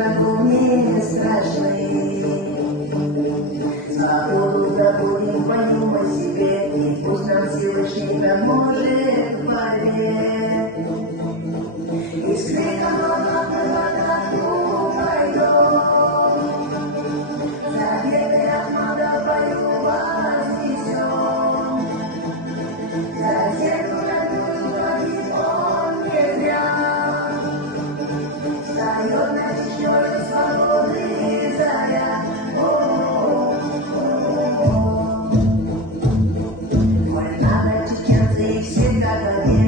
врагу не страшны. Свободу добудем, пою по себе, и пусть нам Всевышний поможет в борьбе. И с криком «Аллах, Аллах, пойдем». Заветы Ахмада пою вознесем. За землю родную погиб он не зря. Встает над Чечнёй свободы заря. Война на чеченцы всегда победит.